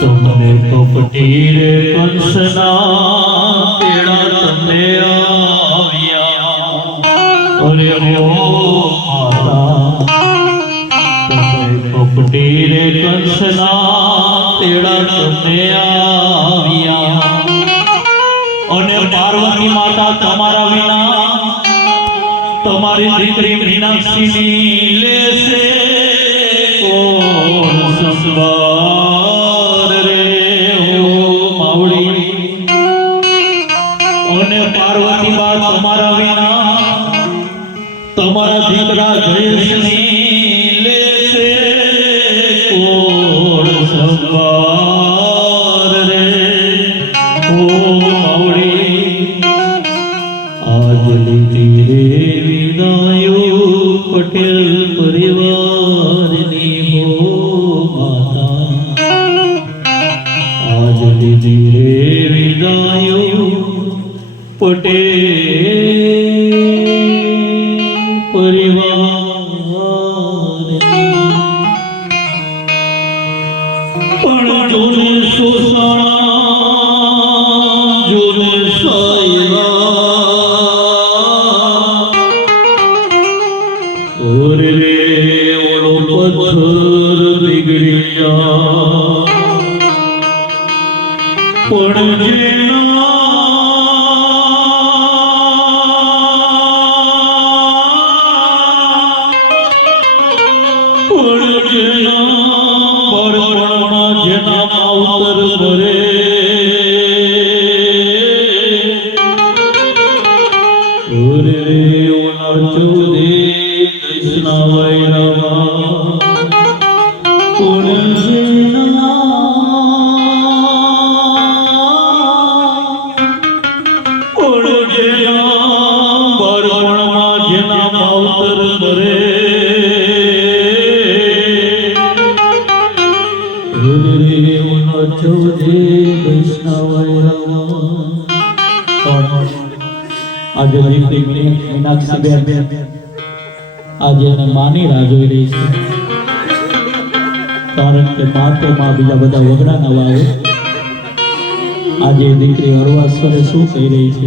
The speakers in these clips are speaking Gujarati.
તમને કપટી રે કંસના તેડા તમને દીકરી મીનાક્ષી લેશે કોણ સંભાળ? સંભાળ રે. ઓ માવડી, આજ લીધી રે વિદાયો પટેલ પરિવારની હો માતા. આજ લીધી વિદાયો પટેલ પથ્થર બીગડી જા પણ જેના આજે લિપસ્ટિકની મીનાક્ષી બેન. આજે એને માની રાહ જોઈ રહી છે. કારણ કે મા માં બીજા બધા વગડાના વાવે. આજે દીકરી દીકરી હરવાસ્વરે શું કહી રહી છે?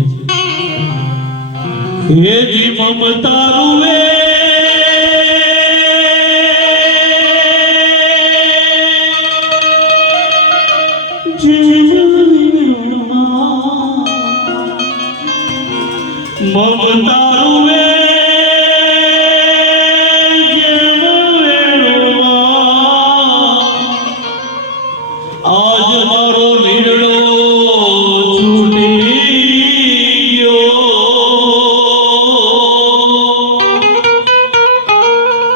હે મમતા રૂવે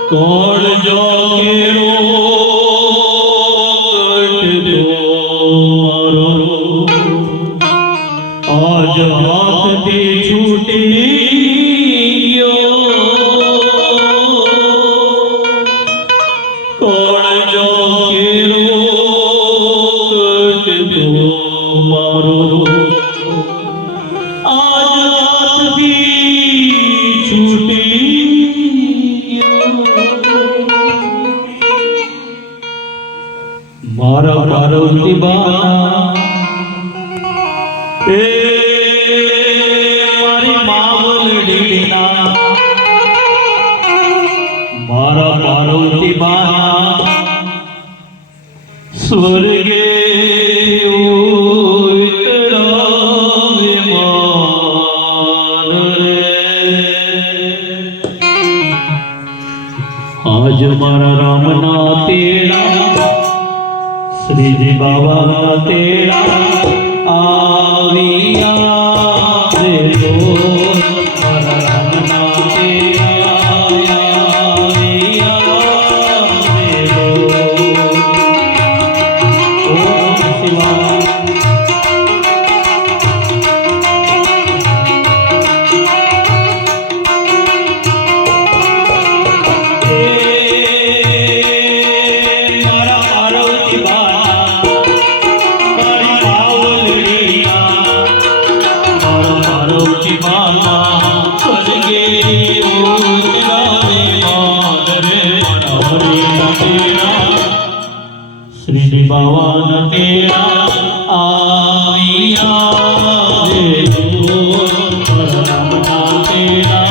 કોણ જો કેરો કટતો મારો આજ હાથથી છૂટી મારા પાર્વતી બાના એ મારી માવલડીના મારા પાર્વતી બાના સ્વર્ગે આજ મારા રામના તેડા श्री बाबा तेरा आविया શ્રી ભવન તેરા આયા દેવ તેરા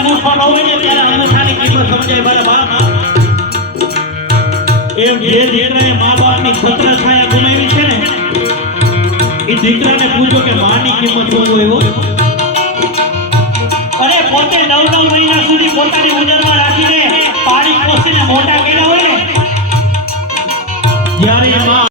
હોય પણ જ્યારે અંગૂઠો ન હોય ને ત્યારે અંગૂઠાની કિંમત સમજાય મારા બાપ એમ જે દીકરાએ મા બાપની છત્ર છાયા ગુમાવી છે ને, એ દીકરાને પૂછો કે માની કિંમત શું હોય હો? અરે પોતે નવ નવ મહિના સુધી પોતાની ઉદરમાં રાખીને પાણી પોસીને મોટા